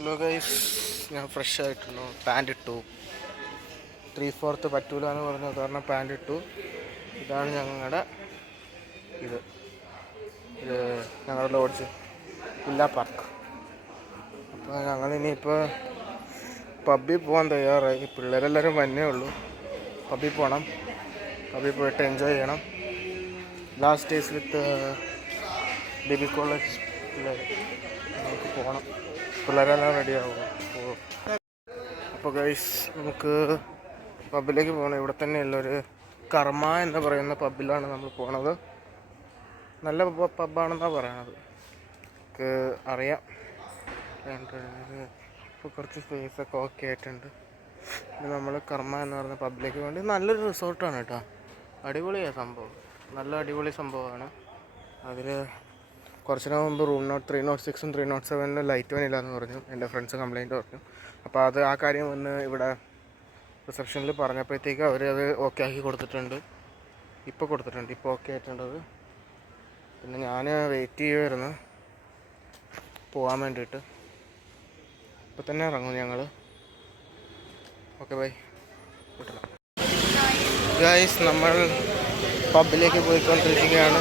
Hello guys, ഞാൻ fresh ആയിട്ടുള്ളൂ. Pant ഇട്ടു. 3/4 പറ്റൂല എന്ന് പറഞ്ഞത് കാരണം പാൻറ് ഇട്ടു. ഇതാണ് ഞങ്ങളുടെ ഇത് ഞങ്ങളുടെ ലോഡ്ജ്, വില്ല പാർക്ക്. അപ്പോൾ ഞങ്ങളിനിയിപ്പോൾ പബ്ബിൽ പോകാൻ തയ്യാറായി. പിള്ളേരെല്ലാവരും വന്നേ ഉള്ളൂ. പബ്ബിൽ പോകണം. പബ്ബിൽ പോയിട്ട് എൻജോയ് ചെയ്യണം. ലാസ്റ്റ് ഡേയ്സ് വിത്ത് ബേബി കോളേജ് പിള്ളേർ. നമുക്ക് പോകണം. പിള്ളേരെല്ലാം റെഡിയാവും. അപ്പോൾ ഗൈസ്, നമുക്ക് പബ്ബിലേക്ക് പോകണം. ഇവിടെ തന്നെയുള്ള ഒരു കർമ്മ എന്ന് പറയുന്ന പബ്ബിലാണ് നമ്മൾ പോണത്. നല്ല പബ്ബാണെന്നാണ് പറയണത്. നമുക്ക് അറിയാം. ഇപ്പോൾ കുറച്ച് സ്പേസൊക്കെ ഓക്കെ ആയിട്ടുണ്ട്. നമ്മൾ കർമ്മ എന്ന് പറയുന്ന പബ്ബിലേക്ക് വേണ്ടി നല്ലൊരു റിസോർട്ടാണ് കേട്ടോ. അടിപൊളിയാണ് സംഭവം. നല്ല അടിപൊളി സംഭവമാണ്. അതിൽ കുറച്ചിന് മുമ്പ് റൂം നോട്ട് 306 307 ലൈറ്റ് വന്നില്ല എന്ന് പറഞ്ഞു. എൻ്റെ ഫ്രണ്ട്സ് കംപ്ലയിൻറ്റ് പറഞ്ഞു. അപ്പോൾ ആ കാര്യം വന്ന് ഇവിടെ റിസപ്ഷനിൽ പറഞ്ഞപ്പോഴത്തേക്ക് അവരത് ഓക്കെ ആക്കി കൊടുത്തിട്ടുണ്ട്. ഇപ്പോൾ ഓക്കെ ആയിട്ടുണ്ടത്. പിന്നെ ഞാൻ വെയിറ്റ് ചെയ്യുമായിരുന്നു പോകാൻ വേണ്ടിയിട്ട്. ഇപ്പോൾ തന്നെ ഇറങ്ങും ഞങ്ങൾ. Okay bye. ഗൈസ്, നമ്മൾ പബ്ബിലേക്ക് പോയിക്കൊണ്ടിരിക്കുകയാണ്.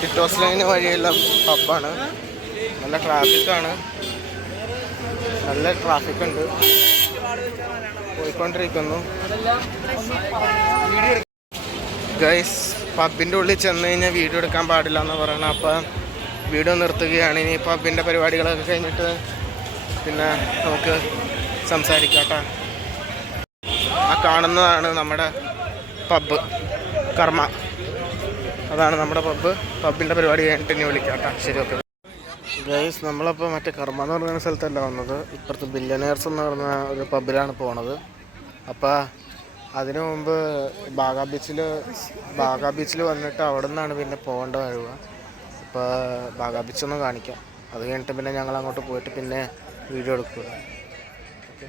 ടിറ്റോസ് ലൈന് വഴിയുള്ള പബ്ബാണ്. നല്ല ട്രാഫിക് ഉണ്ട്. പോയിക്കൊണ്ടിരിക്കുന്നു. ഗൈസ്, പബ്ബിൻ്റെ ഉള്ളിൽ ചെന്ന് കഴിഞ്ഞാൽ വീഡിയോ എടുക്കാൻ പാടില്ല എന്ന് പറയണം. അപ്പം വീഡിയോ നിർത്തുകയാണ്. ഇനി പബ്ബിൻ്റെ പരിപാടികളൊക്കെ കഴിഞ്ഞിട്ട് പിന്നെ നമുക്ക് സംസാരിക്കാം കേട്ടോ. ആ കാണുന്നതാണ് നമ്മുടെ പബ്ബ് കർമ്മ. അതാണ് നമ്മുടെ പബ്ബിൻ്റെ പരിപാടി കഴിഞ്ഞിട്ട് ഇനി വിളിക്കാം കേട്ടോ. ശരി, ഓക്കെ ഗൈസ്. നമ്മളപ്പോൾ മറ്റേ കർമ്മ എന്ന് പറയുന്ന സ്ഥലത്തല്ല വന്നത്. ഇപ്പുറത്ത് ബില്യനേഴ്സ് എന്ന് പറഞ്ഞ ഒരു പബ്ബിലാണ് പോണത്. അപ്പോൾ അതിനു മുമ്പ് ബാഗ ബീച്ചിൽ വന്നിട്ട് അവിടെ നിന്നാണ് പിന്നെ പോകേണ്ട കഴിയുക. അപ്പോൾ ബാഗ ബീച്ചൊന്ന് കാണിക്കാം. അത് കഴിഞ്ഞിട്ട് പിന്നെ ഞങ്ങൾ അങ്ങോട്ട് പോയിട്ട് പിന്നെ വീഡിയോ എടുക്കുക. ഓക്കെ.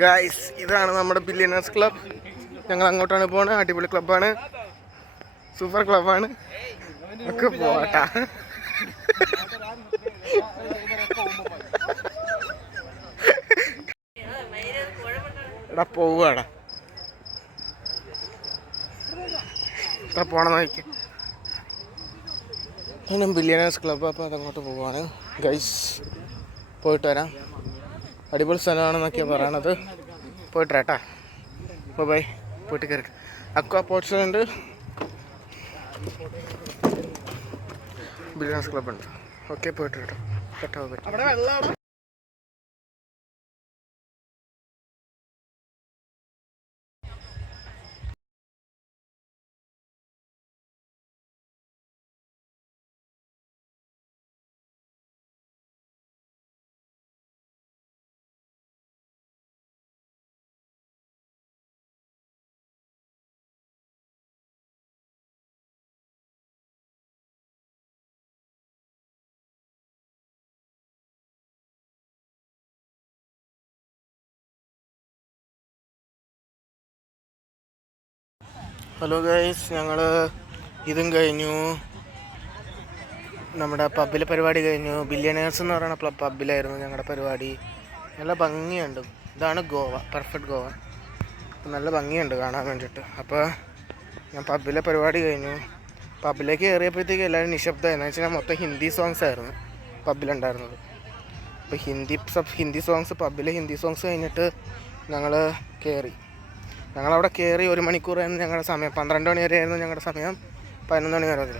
ഗൈസ്, ഇതാണ് നമ്മുടെ ബില്യനേഴ്സ് ക്ലബ്. ഞങ്ങൾ അങ്ങോട്ടാണ് പോകുന്നത്. അടിപൊളി ക്ലബ്ബാണ്, സൂപ്പർ ക്ലബ്ബാണ്. ഒക്കെ പോട്ടാ. എടാ പോവാടാ, പോണം നോക്കി. ഇന്നും ബില്യനേഴ്സ് ക്ലബ്ബ്. അപ്പോൾ അതങ്ങോട്ട് പോവാണ് ഗൈസ്. പോയിട്ട് വരാം. അടിപൊളി സ്ഥലമാണെന്നൊക്കെയാണ് പറയണത്. പോയിട്ട് വരാട്ടാ. ബൈ. പോയിട്ട് കയറി അക്വാ പോർട്സ് ഉണ്ട്, ബില്യനേഴ്സ് ക്ലബ്ബ് ഉണ്ട്. ഓക്കെ, പോയിട്ട് കേട്ടോ. കേട്ടോ. ഹലോ ഗൈസ്, ഞങ്ങൾ ഇതും കഴിഞ്ഞു. നമ്മുടെ പബ്ബിലെ പരിപാടി കഴിഞ്ഞു. ബില്യനേഴ്സ് എന്ന് പറയുന്ന പബ്ബിലായിരുന്നു ഞങ്ങളുടെ പരിപാടി. നല്ല ഭംഗിയുണ്ട്. ഇതാണ് ഗോവ, പെർഫെക്റ്റ് ഗോവ. അപ്പം നല്ല ഭംഗിയുണ്ട് കാണാൻ വേണ്ടിയിട്ട്. അപ്പോൾ ഞാൻ പബ്ബിലെ പരിപാടി കഴിഞ്ഞു. പബ്ബിലേക്ക് കയറിയപ്പോഴത്തേക്ക് എല്ലാവരും നിശബ്ദമായി. എന്ന് വെച്ചാൽ മൊത്തം ഹിന്ദി സോങ്സ് ആയിരുന്നു പബ്ബിലുണ്ടായിരുന്നത്. അപ്പോൾ ഹിന്ദി സോങ്സ് പബ്ബിലെ ഹിന്ദി സോങ്സ് കഴിഞ്ഞിട്ട് ഞങ്ങൾ കയറി. ഞങ്ങളവിടെ കയറി 1 മണിക്കൂറായിരുന്നു ഞങ്ങളുടെ സമയം. 12 മണി വരെയായിരുന്നു ഞങ്ങളുടെ സമയം. 11 മണി വരെ അതിൽ.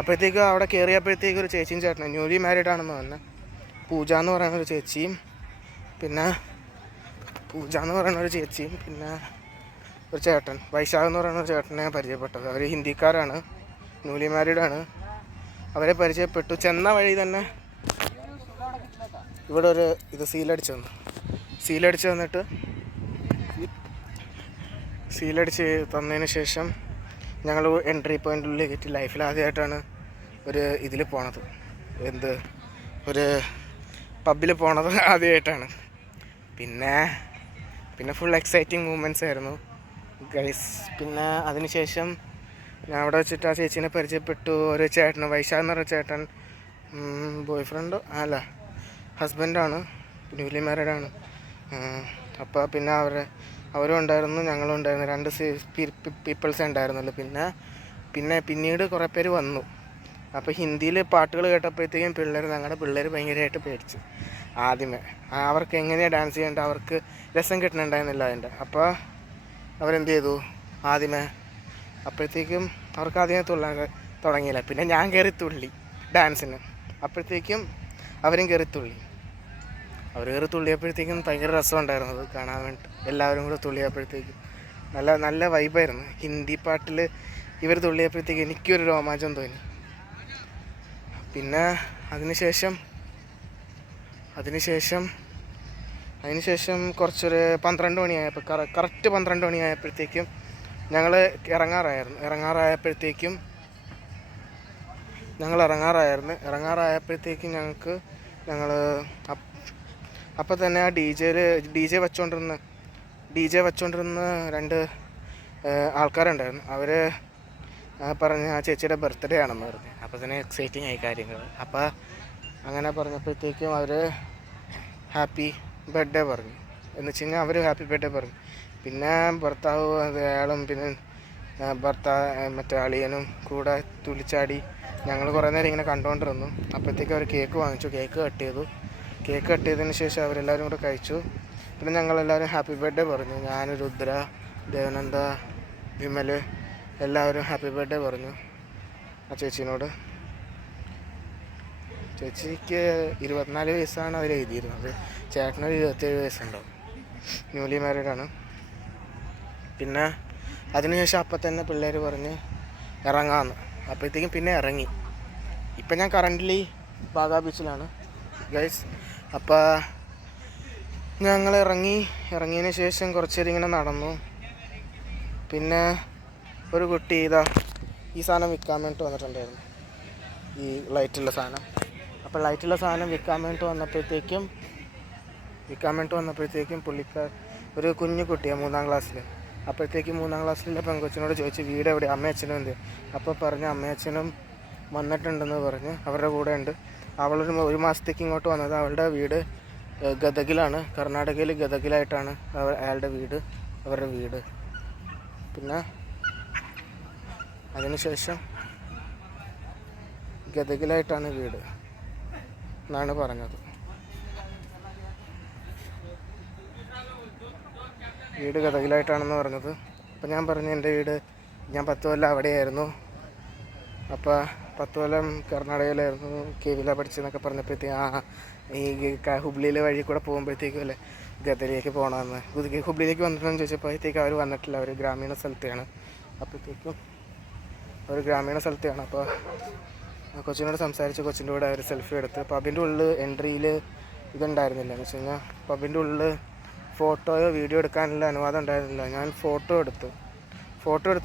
അപ്പോഴത്തേക്ക് അവിടെ കയറിയപ്പോഴത്തേക്ക് ഒരു ചേച്ചിയും ചേട്ടനും ന്യൂലി മാരീഡ് ആണെന്ന് തന്നെ. പൂജ എന്ന് പറയുന്ന ഒരു ചേച്ചിയും പിന്നെ ഒരു ചേട്ടൻ വൈശാഖ് എന്ന് പറയുന്ന ഒരു ചേട്ടനെ പരിചയപ്പെട്ടത്. അവർ ഹിന്ദിക്കാരാണ്, ന്യൂലി മാരീഡാണ്. അവരെ പരിചയപ്പെട്ടു. ചെന്ന വഴി തന്നെ ഇവിടെ ഒരു ഇത് സീലടിച്ച് തന്നതിന് ശേഷം ഞങ്ങൾ എൻട്രി പോയിൻറ്റിലേക്ക് ലൈഫിൽ ആദ്യമായിട്ടാണ് ഒരു ഇതിൽ പോണത്, ഒരു പബ്ബിൽ പോണത് ആദ്യമായിട്ടാണ്. പിന്നെ ഫുൾ എക്സൈറ്റിംഗ് മൂമെൻറ്റ്സ് ആയിരുന്നു ഗൈസ്. പിന്നെ അതിനുശേഷം ഞാൻ അവിടെ വെച്ചിട്ട് ആ ചേച്ചീനെ പരിചയപ്പെട്ടു. ഒരു ചേട്ടൻ വൈശാഖ് എന്ന് പറഞ്ഞ ചേട്ടൻ ബോയ് ഫ്രണ്ട് അല്ല ഹസ്ബൻഡാണ്, ന്യൂലി മാരീഡാണ്. അപ്പോൾ പിന്നെ അവരും ഉണ്ടായിരുന്നു, ഞങ്ങളും ഉണ്ടായിരുന്നു. 2 പീപ്പിൾസേ ഉണ്ടായിരുന്നുള്ളൂ. പിന്നീട് കുറേ പേര് വന്നു. അപ്പോൾ ഹിന്ദിയിൽ പാട്ടുകൾ കേട്ടപ്പോഴത്തേക്കും ഞങ്ങളുടെ പിള്ളേർ ഭയങ്കരമായിട്ട് പേടിച്ചു. ആദ്യമേ അവർക്ക് എങ്ങനെയാണ് ഡാൻസ് ചെയ്യേണ്ടത് അവർക്ക് രസം കിട്ടുന്നുണ്ടായിരുന്നില്ല അതിൻ്റെ. അപ്പോൾ അവരെന്ത് ചെയ്തു, അപ്പോഴത്തേക്കും അവർക്ക് ആദ്യമേ തുള്ളാൻ തുടങ്ങിയില്ല. പിന്നെ ഞാൻ കയറി തുള്ളി ഡാൻസിന്. അപ്പോഴത്തേക്കും അവരും കയറി തുള്ളിയപ്പോഴത്തേക്കും ഭയങ്കര രസമുണ്ടായിരുന്നത് കാണാൻ വേണ്ടി. എല്ലാവരും കൂടെ തുള്ളിയപ്പോഴത്തേക്കും നല്ല വൈബായിരുന്നു. ഹിന്ദി പാട്ടിൽ ഇവർ തുള്ളിയപ്പോഴത്തേക്കും എനിക്കൊരു രോമാഞ്ചം തോന്നി. പിന്നെ അതിനുശേഷം കുറച്ചൊരു 12 മണിയായപ്പോൾ കറക്റ്റ് 12 മണിയായപ്പോഴത്തേക്കും ഞങ്ങൾ ഇറങ്ങാറായപ്പോഴത്തേക്കും ഞങ്ങൾ അപ്പോൾ തന്നെ ആ ഡി ജെ വെച്ചുകൊണ്ടിരുന്ന 2 ആൾക്കാരുണ്ടായിരുന്നു. അവർ പറഞ്ഞ് ആ ചേച്ചിയുടെ ബർത്ത്ഡേ ആണെന്ന് പറഞ്ഞു. അപ്പോൾ തന്നെ എക്സൈറ്റിംഗ് ആയി കാര്യങ്ങൾ. അപ്പോൾ അങ്ങനെ പറഞ്ഞപ്പോഴത്തേക്കും അവർ ഹാപ്പി ബർത്ത്ഡേ പറഞ്ഞു. എന്ന് വെച്ച് കഴിഞ്ഞാൽ അവർ ഹാപ്പി ബർത്ത്ഡേ പറഞ്ഞു. പിന്നെ ഭർത്താവ് അയാളും പിന്നെ മറ്റേ അളിയനും കൂടെ തുള്ളിച്ചാടി. ഞങ്ങൾ കുറേ നേരം ഇങ്ങനെ കണ്ടുകൊണ്ടിരുന്നു. അപ്പോഴത്തേക്കും അവർ കേക്ക് വാങ്ങിച്ചു. കേക്ക് കട്ട് ചെയ്തതിന് ശേഷം അവരെല്ലാവരും കൂടെ കഴിച്ചു. പിന്നെ ഞങ്ങളെല്ലാവരും ഹാപ്പി ബർത്ത്ഡേ പറഞ്ഞു. ഞാൻ, രുദ്ര, ദേവനന്ദ, വിമൽ എല്ലാവരും ഹാപ്പി ബർത്ത്ഡേ പറഞ്ഞു ആ ചേച്ചീനോട്. ചേച്ചിക്ക് 24 വയസ്സാണ് അതിൽ എഴുതിയിരുന്നത്. ചേട്ടനൊരു 27 വയസ്സുണ്ടാവും. ന്യൂലി മാരീഡാണ്. പിന്നെ അതിനുശേഷം അപ്പം തന്നെ പിള്ളേർ പറഞ്ഞ് ഇറങ്ങാമെന്ന്. അപ്പോഴത്തേക്കും പിന്നെ ഇറങ്ങി. ഇപ്പം ഞാൻ കറൻ്റ്ലി ബാഗാ ബീച്ചിലാണ് ഗൈസ്. അപ്പോൾ ഞങ്ങൾ ഇറങ്ങിയതിന് ശേഷം കുറച്ച് നേരം ഇങ്ങനെ നടന്നു. പിന്നെ ഒരു കുട്ടി ഈ സാധനം വിൽക്കാൻ വേണ്ടിയിട്ട് വന്നിട്ടുണ്ടായിരുന്നു, ഈ ലൈറ്റുള്ള സാധനം. അപ്പോൾ ലൈറ്റുള്ള സാധനം വിൽക്കാൻ വേണ്ടിയിട്ട് വന്നപ്പോഴത്തേക്കും ഒരു കുഞ്ഞു കുട്ടിയാണ് 3ാം ക്ലാസ്സിൽ. അപ്പോഴത്തേക്കും 3ാം ക്ലാസ്സിലെ പെൺകൊച്ചിനോട് ചോദിച്ചു വീട് എവിടെ, അമ്മയും അച്ഛനും എന്ത്. അപ്പോൾ പറഞ്ഞ് അമ്മയും അച്ഛനും വന്നിട്ടുണ്ടെന്ന് പറഞ്ഞ് അവരുടെ കൂടെ ഉണ്ട്. അവളൊരു 1 മാസത്തേക്ക് ഇങ്ങോട്ട് വന്നത്. അവളുടെ വീട് ഗദഗിലാണ്, കർണാടകയിൽ ഗദഗിലായിട്ടാണ് അവരുടെ വീട്. പിന്നെ അതിനുശേഷം ഗദഗിലായിട്ടാണ് വീട് എന്നാണ് പറഞ്ഞത്. വീട് ഗദഗിലായിട്ടാണെന്ന് പറഞ്ഞത്. അപ്പം ഞാൻ പറഞ്ഞു എൻ്റെ വീട്, ഞാൻ 10 കൊല്ലം അവിടെയായിരുന്നു. അപ്പോൾ 10 കൊല്ലം കർണാടകയിലായിരുന്നു, കേവില പഠിച്ചെന്നൊക്കെ പറഞ്ഞപ്പോഴത്തേക്കും ഈ ഹുബ്ലിയിലെ വഴി കൂടെ പോകുമ്പോഴത്തേക്കും അല്ലേ ഗദയിലേക്ക് പോകണമെന്ന്. ഹുബ്ലിയിലേക്ക് വന്നിട്ടുണ്ടെന്ന് ചോദിച്ചപ്പോഴത്തേക്കും അവർ വന്നിട്ടില്ല, അവർ ഗ്രാമീണ സ്ഥലത്തെയാണ്. അപ്പോൾ കൊച്ചിനോട് സംസാരിച്ച് കൊച്ചിൻ്റെ കൂടെ അവർ സെൽഫി എടുത്ത്. പബിൻ്റെ ഉള്ളിൽ എൻട്രിയിൽ ഇതുണ്ടായിരുന്നില്ല, എന്ന് വെച്ച് കഴിഞ്ഞാൽ പബിൻ്റെ ഉള്ളിൽ ഫോട്ടോയോ വീഡിയോ എടുക്കാനുള്ള അനുവാദം ഉണ്ടായിരുന്നില്ല. ഞാൻ ഫോട്ടോ എടുത്ത്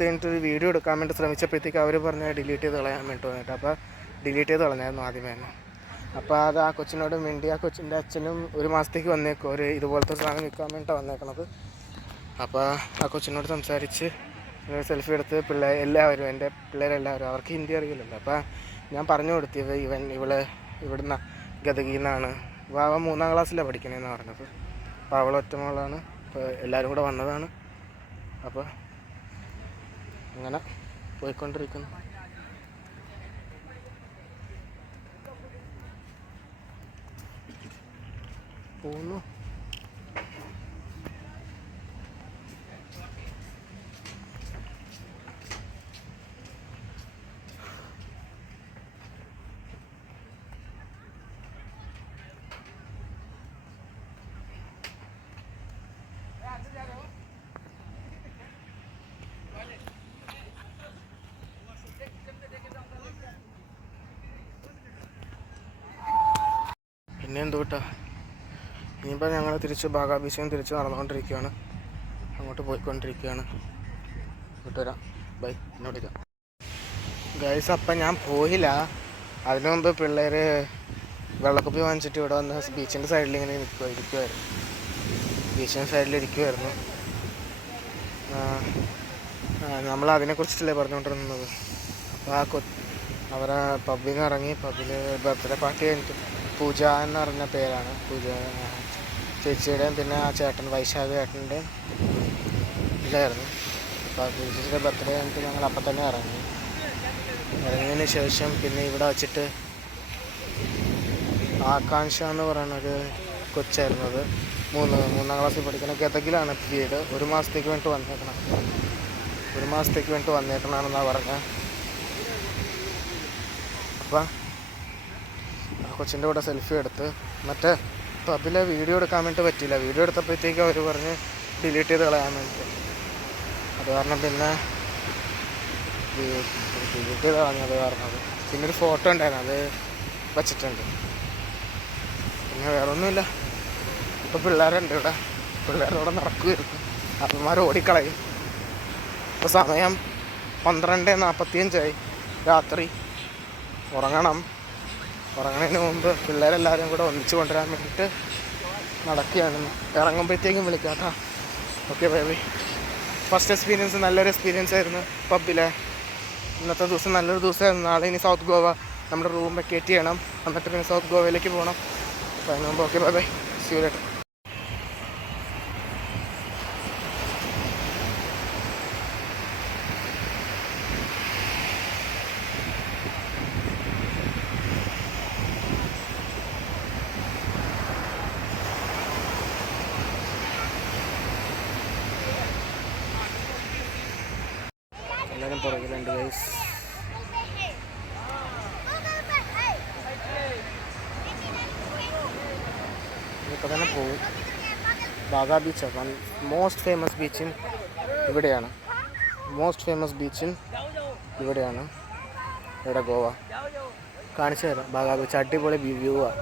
കഴിഞ്ഞിട്ട് ഒരു വീഡിയോ എടുക്കാൻ വേണ്ടി ശ്രമിച്ചപ്പോഴത്തേക്ക് അവർ പറഞ്ഞ് ഡിലീറ്റ് ചെയ്ത് കളയാൻ വേണ്ടി വന്നിട്ട്. അപ്പോൾ ഡിലീറ്റ് ചെയ്ത് കളഞ്ഞായിരുന്നു ആദ്യമേ തന്നെ. അപ്പോൾ അത് ആ കൊച്ചിനോട് മിണ്ടി. ആ കൊച്ചിൻ്റെ അച്ഛനും 1 മാസത്തേക്ക് വന്നേക്കും, ഒരു ഇതുപോലത്തെ സാധനം വിൽക്കാൻ വേണ്ടിയിട്ടാണ് വന്നേക്കണത്. അപ്പോൾ ആ കൊച്ചിനോട് സംസാരിച്ച് സെൽഫി എടുത്ത് എല്ലാവരും എൻ്റെ പിള്ളേരെല്ലാവരും, അവർക്ക് ഹിന്ദി അറിയില്ലല്ലോ. അപ്പോൾ ഞാൻ പറഞ്ഞു കൊടുത്തു ഇവിടുന്ന് ഗദഗിയിൽ നിന്നാണ്. അപ്പോൾ അവൻ 3ാം ക്ലാസ്സിലാണ് പഠിക്കണേന്ന് പറഞ്ഞത്. അപ്പോൾ അവൾ ഒറ്റമോളാണ്. അപ്പോൾ എല്ലാവരും കൂടെ വന്നതാണ്. അപ്പോൾ അങ്ങനെ പോയിക്കൊണ്ടിരിക്കുന്നു. പോകുന്നു. പിന്നെ എന്തുകൊട്ടാ ഇനിയിപ്പോൾ ഞങ്ങൾ തിരിച്ച് ബാഗാ ബീച്ചിൽ തിരിച്ച് നടന്നുകൊണ്ടിരിക്കുകയാണ്, അങ്ങോട്ട് പോയിക്കൊണ്ടിരിക്കുകയാണ്. വിട്ടുവരാം, ബൈ, എന്നെ വിളിക്കാം ഗൈസ്. അപ്പം ഞാൻ പോയില്ല, അതിനു മുമ്പ് പിള്ളേർ വെള്ളക്കുപ്പി വാങ്ങിച്ചിട്ട് ഇവിടെ വന്ന് ബീച്ചിൻ്റെ സൈഡിൽ ഇങ്ങനെ ഇരിക്കുമായിരുന്നു. ബീച്ചിൻ്റെ സൈഡിലിരിക്കുമായിരുന്നു. നമ്മൾ അതിനെക്കുറിച്ചിട്ടല്ലേ പറഞ്ഞുകൊണ്ടിരുന്നത്. അപ്പോൾ അവരെ പബ്ബിൽ നിന്ന് ഇറങ്ങി. പബ്ബിൽ ബർത്ത്ഡേ പാർട്ടി കഴിഞ്ഞിട്ട് പൂജ എന്ന് പറഞ്ഞ പേരാണ്, പൂജ ചേച്ചിയുടെയും പിന്നെ ആ ചേട്ടൻ വൈശാഖ ചേട്ടൻ്റെയും ഇതായിരുന്നു. അപ്പോൾ പൂജയുടെ ബർത്ത്ഡേ കഴിഞ്ഞിട്ട് ഞങ്ങൾ അപ്പം തന്നെ ഇറങ്ങിയതിന് ശേഷം പിന്നെ ഇവിടെ വച്ചിട്ട് ആകാംക്ഷ എന്ന് പറയുന്നൊരു കൊച്ചായിരുന്നത്, മൂന്നാം ക്ലാസ്സിൽ പഠിക്കുന്ന ഗതകിലാണ് വീട്. ഒരു മാസത്തേക്ക് വേണ്ടി വന്നേക്കണമെന്നാണ് പറഞ്ഞത്. അപ്പം കൊച്ചിൻ്റെ കൂടെ സെൽഫി എടുത്ത് മറ്റേ പബ്ബിലെ വീഡിയോ എടുക്കാൻ വേണ്ടി പറ്റിയില്ല. വീഡിയോ എടുത്തപ്പോഴത്തേക്ക് അവർ പറഞ്ഞ് ഡിലീറ്റ് ചെയ്ത് കളയാൻ വേണ്ടി. അത് കാരണം പിന്നെ ഡിലീറ്റ് ചെയ്ത് കളഞ്ഞത് കാരണം. പിന്നെ ഒരു ഫോട്ടോ ഉണ്ടായിരുന്നു, അത് വച്ചിട്ടുണ്ട്. പിന്നെ വേറൊന്നുമില്ല. ഇപ്പോൾ പിള്ളേരുണ്ട് ഇവിടെ, പിള്ളേരോടെ നടക്കുമായിരുന്നു. അപ്പന്മാർ ഓടിക്കളയും. ഇപ്പോൾ സമയം 12:45 രാത്രി. ഉറങ്ങണതിന് മുമ്പ് പിള്ളേരെല്ലാവരും കൂടെ ഒന്നിച്ച് കൊണ്ടുവരാൻ വേണ്ടിയിട്ട് നടക്കുകയാണ്. ഇറങ്ങുമ്പോഴത്തേക്കും വിളിക്കാം കേട്ടോ. Okay, bye by. First experience നല്ലൊരു എക്സ്പീരിയൻസ് ആയിരുന്നു പബ്ബിലെ. ഇന്നത്തെ ദിവസം നല്ലൊരു ദിവസമായിരുന്നു. നാളെ ഇനി സൗത്ത് ഗോവ നമ്മുടെ റൂം വെക്കേറ്റ് ചെയ്യണം, എന്നിട്ട് പിന്നെ സൗത്ത് ഗോവയിലേക്ക് പോകണം. അപ്പോൾ അതിന് മുമ്പ് okay, bye bye, see you later. എല്ലാവരും പുറകിലുണ്ട് ഗൈസ്. ഇതൊക്കെ തന്നെ പോവും. ബാഗാ ബീച്ച് മോസ്റ്റ് ഫേമസ് ബീച്ചിൻ ഇവിടെയാണ്. ഇവിടെ ഗോവ കാണിച്ചു തരാം. ബാഗാ ബീച്ച് അടിപൊളി വ്യൂ ആണ്.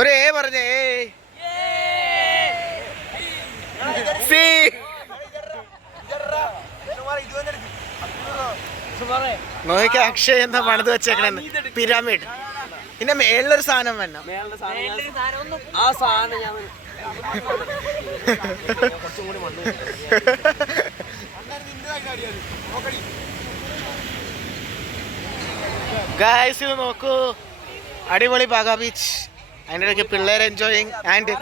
ഒരു ഏ പറഞ്ഞേ, നോക്കി അക്ഷയ് എന്താ പണിത് വെച്ചേക്കണെന്ന്. പിരാമിഡ്. പിന്നെ മേളിലൊരു സാധനം വേണം. ആ സാധനം ഞാൻ ഗൈസ് ഇത് നോക്കൂ, അടിപൊളി ബാഗാ ബീച്ച്. അതിൻ്റെ ഇടയ്ക്ക് പിള്ളേർ എൻജോയിങ് ആൻഡ്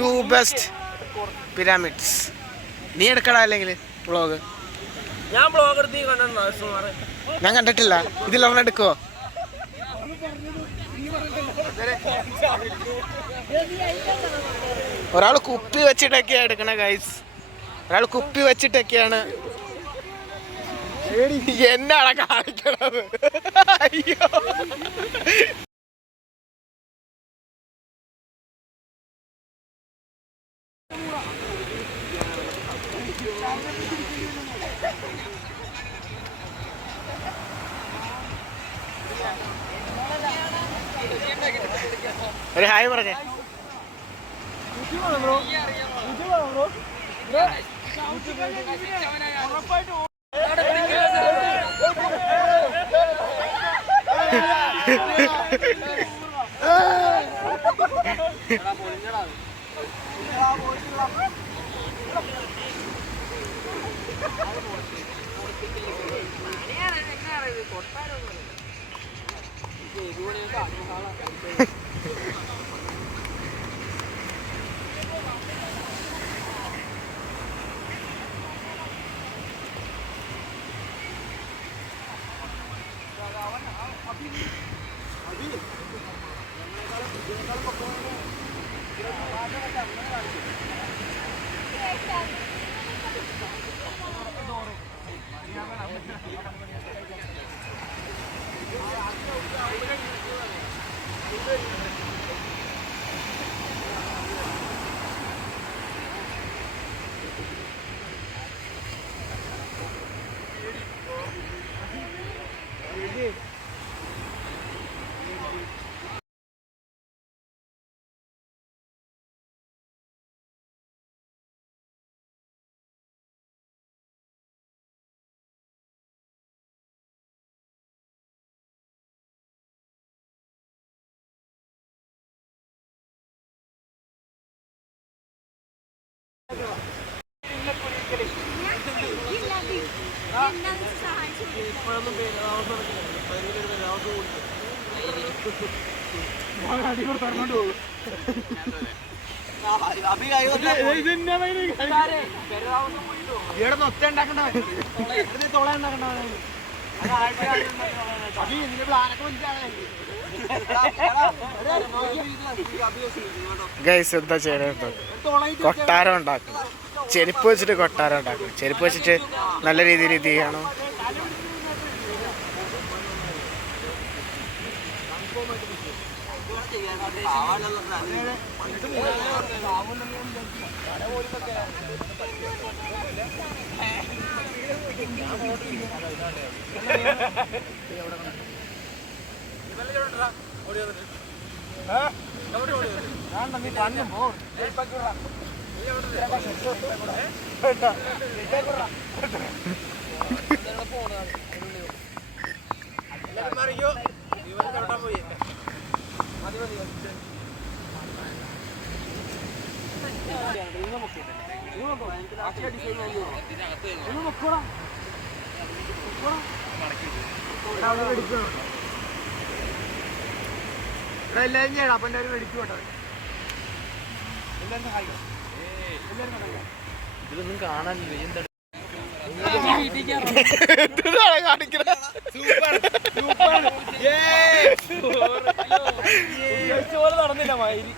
2 ബെസ്റ്റ് പിരാമിഡ്സ്. നീ എടുക്കടാ അല്ലെങ്കിൽ വ്ളോഗ്? ഞാൻ കണ്ടിട്ടില്ല. ഇതിലൊരെണ്ണം എടുക്കുവോ? ഒരാൾ കുപ്പി വെച്ചിട്ടൊക്കെയാണ് എടുക്കണ ഗൈസ്. എന്നാണ് കാണിക്കണത്? അയ്യോ, ഒരു ഹായ് പറഞ്ഞേ. ഗൈസ് എന്താ ചെയ്യണത്? കൊട്ടാരം ഉണ്ടാക്കും. ചെരുപ്പ് വെച്ചിട്ട് കൊട്ടാരം ഉണ്ടാക്കും. ചെരുപ്പ് വെച്ചിട്ട് നല്ല രീതിയിൽ ഇത് ചെയ്യണം. ഇതൊന്നും കാണാനില്ല. നടന്നില്ല മയില്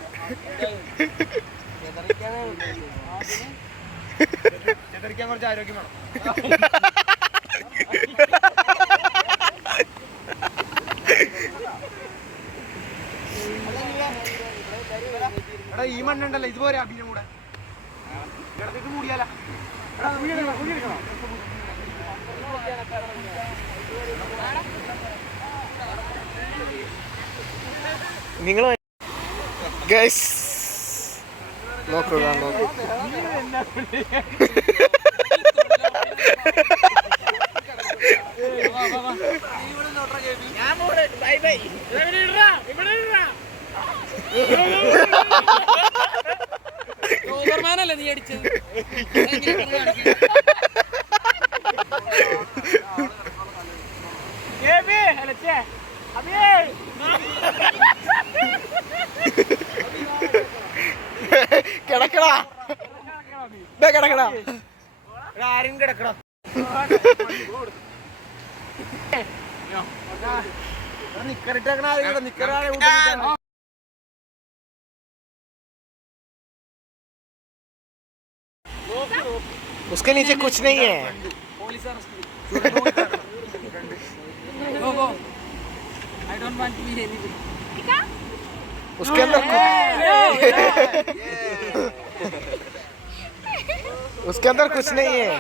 കുറച്ച് ആരോഗ്യം വേണം. എടാ ഈ മണ്ണുണ്ടല്ലോ ഇതുപോലെ അഭിനയം കൂടെ കിടത്തിട്ട് മൂടിയാല നിങ്ങൾ ഗൈസ് നോക്കുക ഓവർമാനല്ലേ നീ അടിച്ചത്? കിടക്കടാ കിടക്കടാ ആരും കിടക്കടാ. നിക്കറിട്ടേക്കണ നിക്കറാണ്. उसके नीचे कुछ नहीं है. उसके अंदर उसके अंदर कुछ नहीं है.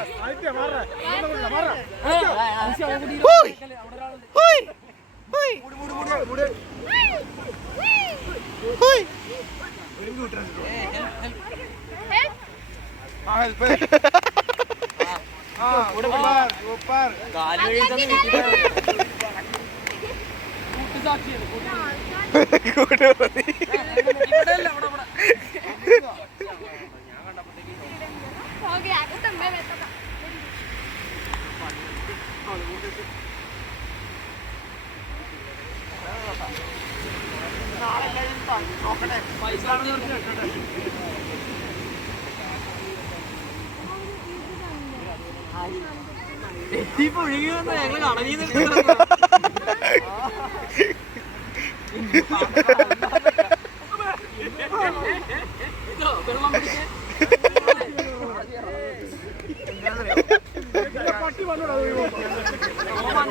എത്തിപ്പൊഴുകിയൊന്നും ഞങ്ങൾ അടങ്ങി വെള്ളം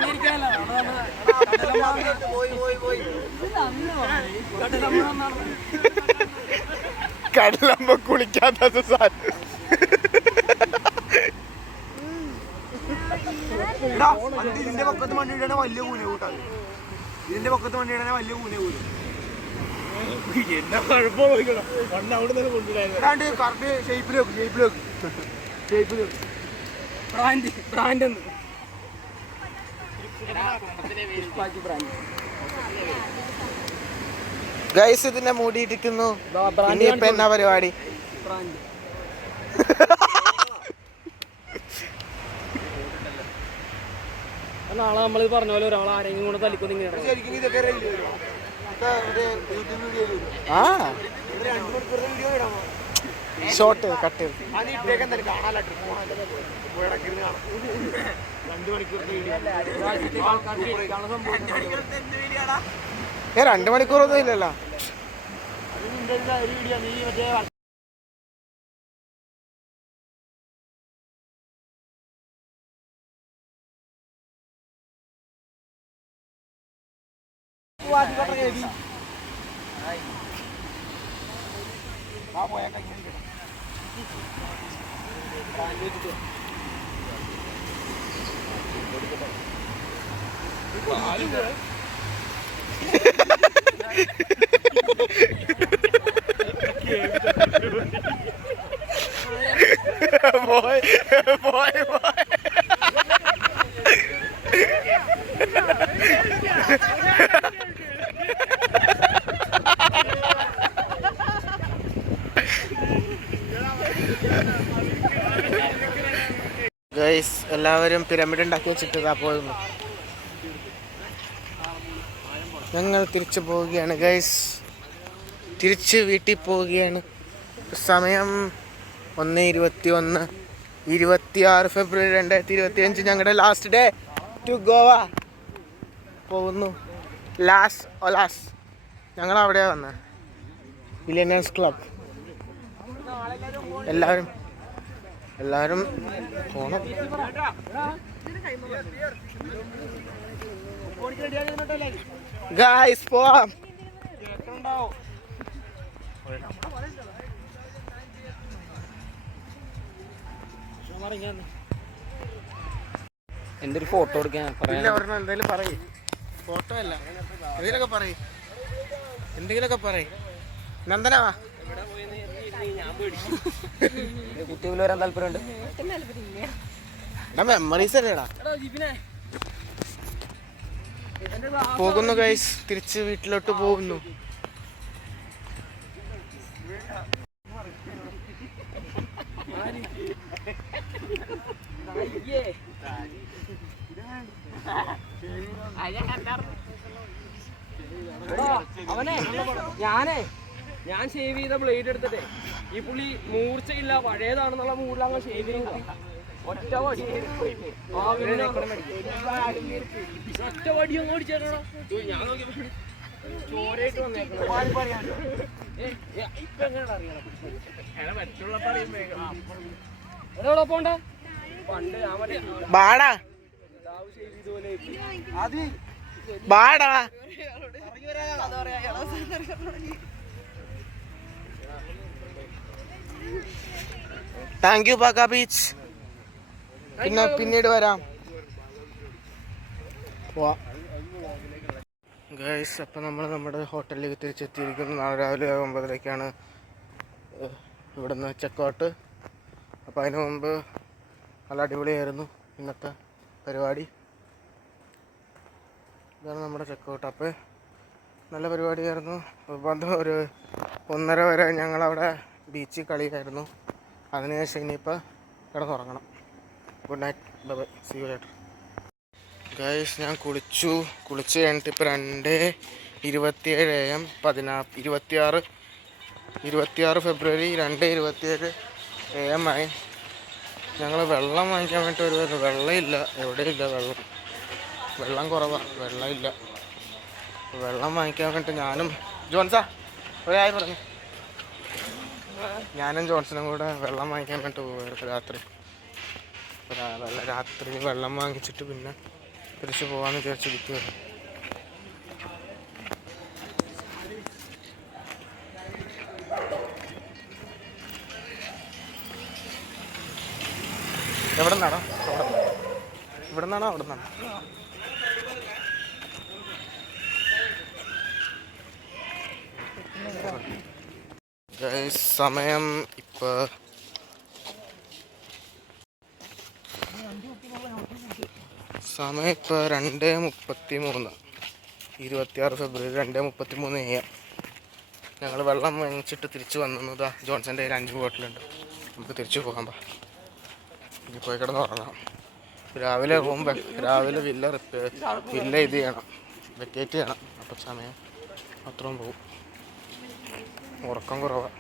പിടിക്കാൻ കടലമ്മ കുളിക്കാത്ത സാധനം. ഇതിന്റെ പൊക്കത്ത് മണ്ണിടാൻ വലിയ കൂന കൂട്ടാണ്. ഇതിന്റെ പൊക്കത്ത് മണ്ണിടാൻ വലിയ കൂന കൂലും എന്നാ കുഴപ്പമില്ല. മണ്ണ് അവിടെ തന്നെ കൊണ്ടുവരാണ്ട് കറക്റ്റ് ഷേപ്പിലേക്ക് ബ്രാൻഡ് ഗൈസ് ഇതിനെ മൂടിയിരിക്കുന്നു. ഇനിയിപ്പോ എന്നാ പരിപാടി? നാളെ നമ്മൾ പറഞ്ഞ പോലെ ഒരാൾ ആരെങ്കിലും കൂടെ തല്ലിക്കൊന്നും ഇങ്ങനെ ശരിക്കും ഇതൊക്കെ റെയില് വരുമോ? യൂട്യൂബ് വീഡിയോയിൽ വരും. ആ 2 മണിക്കൂറിന്റെ വീഡിയോ ഇടാമോ? ഷോർട്ട് കട്ട് ചെയ്ത് അത് ഇട്ടേക്ക് എന്തായാലും കാണാനല്ല, ട്രിപ്പ് പോകണല്ലോ, ഇടയ്ക്കിരുന്ന് കാണാം. 2 മണിക്കൂറിന്റെ വീഡിയോ. 2 മണിക്കൂറൊന്നും ഇല്ലല്ലോ. അത് നിന്റെ ഒരു വീഡിയോ നീ മറ്റേ boy, boy, boy. ഗൈസ് എല്ലാവരും പിരമിഡ് ഉണ്ടാക്കി വെച്ചിട്ട് പോയിരുന്നു. ഞങ്ങൾ തിരിച്ചു പോവുകയാണ് ഗൈസ്, തിരിച്ച് വീട്ടിൽ പോവുകയാണ്. സമയം 1:21, 26 ഫെബ്രുവരി 2025, ഞങ്ങളുടെ ലാസ്റ്റ് ഡേ ടു ഗോവ. പോകുന്നു ലാസ് ഒലാസ്. ഞങ്ങൾ അവിടെയാണ് വന്നത്, മില്ലിയനേഴ്സ് ക്ലബ്. എല്ലാവരും പോണം. ഗായ്സ് പോവാം. എന്റെ ഒരു ഫോട്ടോ എടുക്കാൻ എന്തെങ്കിലും പറയും. ഫോട്ടോ അല്ല, എന്തെങ്കിലുമൊക്കെ പറയും. നന്ദനവാ കുത്തിയിൽ വരാൻ താല്പര്യമുണ്ട്. മെമ്മറീസ് അല്ലേടാ. പോകുന്നു ഗൈസ്, തിരിച്ച് വീട്ടിലോട്ട് പോകുന്നു. അവനെ ഞാൻ ഷേവ് ചെയ്ത ബ്ലേഡ് എടുത്തിട്ടേ ഈ പുള്ളി മൂർച്ചയില്ല പഴയതാണെന്നുള്ള മൂഡിൽ അങ്ങ് ഷേവ് ചെയ്ത ഒറ്റ വടി ഒറ്റ വടി അങ്ങ് ഓടിച്ചേരണോ. ഞാൻ നോക്കിയപ്പോ ചോരയിട്ട് വന്നേക്കണോ. ഇപ്പൊ എങ്ങനെയാണ് അറിയണം മറ്റുള്ള പറയുമ്പോ പോണ്ടേ. പണ്ട് ഞാൻ മറ്റേ ബാടാ ഷേവ് ചെയ്തപോലെ ബാടാ. Thank you Baga beach. പിന്നീട് വരാം. ഗൈസ്, അപ്പം നമ്മൾ നമ്മുടെ ഹോട്ടലിലേക്ക് തിരിച്ചെത്തിയിരിക്കുന്നു. നാളെ രാവിലെ 9:00-ക്കാണ് ഇവിടുന്ന് ചെക്കൗട്ട്. അപ്പോൾ അതിന് മുമ്പ് നല്ല അടിപൊളിയായിരുന്നു ഇന്നത്തെ പരിപാടി. ഇതാണ് നമ്മുടെ ചെക്കൗട്ട്. അപ്പോൾ നല്ല പരിപാടിയായിരുന്നു. ഒരു 1:30 വരെ ഞങ്ങളവിടെ ബീച്ചിൽ കളിയായിരുന്നു. അതിനുശേഷം ഇനിയിപ്പോൾ കിടന്നുറങ്ങണം. Good night, bye, see you later. Guys, ഞാൻ കുളിച്ച് കഴിഞ്ഞിട്ട് ഇപ്പോൾ 2:27 AM 26 ഫെബ്രുവരി 2:27 AM ആയി. ഞങ്ങൾ വെള്ളം വാങ്ങിക്കാൻ വേണ്ടി വരുമായിരുന്നു. വെള്ളമില്ല, എവിടെയില്ല വെള്ളം കുറവാണ്, വെള്ളമില്ല. വെള്ളം വാങ്ങിക്കാൻ വേണ്ടി ഞാനും ജോൺസണും കൂടെ വെള്ളം വാങ്ങിക്കാൻ വേണ്ടി പോകുമായിരുന്നു രാത്രി വെള്ളം വാങ്ങിച്ചിട്ട് പിന്നെ തിരിച്ചു പോകാമെന്ന് വിചാരിച്ചിരിക്കുകയാണ്. എവിടെ നിന്നാണോ അവിടെ നിന്നാണോ? സമയം ഇപ്പോൾ 2:33, 26 ഫെബ്രുവരി 2:33 AM. ഞങ്ങൾ വെള്ളം വാങ്ങിച്ചിട്ട് തിരിച്ച് വന്നതാ. ജോൺസൻ്റെ കയ്യിൽ 5 ബോട്ടിലുണ്ട്. നമുക്ക് തിരിച്ചു പോകാൻ ഇനി പോയി കിടന്ന് ഉറങ്ങാം. രാവിലെ പോകുമ്പോൾ രാവിലെ വില്ല ഇത് ചെയ്യണം, വെക്കേറ്റ് ചെയ്യണം. അപ്പം സമയം അത്രയും പോകും. ഉറക്കം കുറവാണ്.